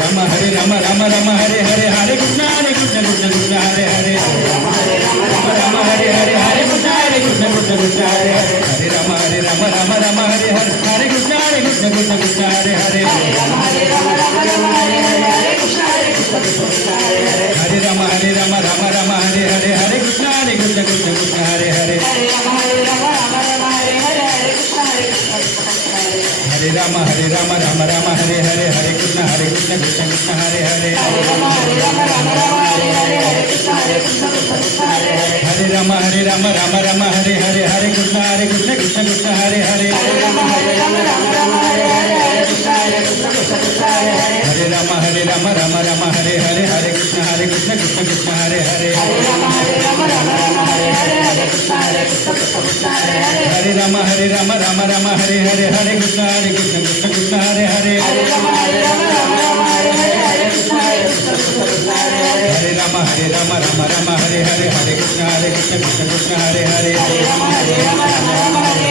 Rama Hare Rama Rama Rama Hare Hare Hare Krishna Krishna Krishna Hare Hare Rama Rama Hare Hare Hare Krishna Krishna Krishna Hare Hare Hare Rama Hare Rama Rama Rama Hare Hare Hare Krishna Krishna Krishna Hare Hare Hare Rama Hare Rama Rama Rama Hare Hare Hare Krishna Krishna Krishna Hare Hare Hare Rama Hare Rama Rama Rama Hare Hare Hare Krishna Krishna Krishna Hare Hare Hare Rama Hare Rama Rama Rama Hare Hare Hare Krishna Krishna Krishna Hare Hare Hare Rama Hare Rama Rama Rama Hare Hare Hare Rama Hare Rama Rama Rama Hare Hare Hare Krishna Krishna Krishna Hare Hare Hare Rama Hare Rama Rama Rama Hare Hare Hare Krishna Krishna Krishna Hare Hare Hare Rama Hare Rama Rama Rama Hare Hare Hare Rama Hare Rama Rama Rama Hare Hare Hare Krishna Krishna Krishna Hare Hare Hare Rama Hare Rama Rama Rama Hare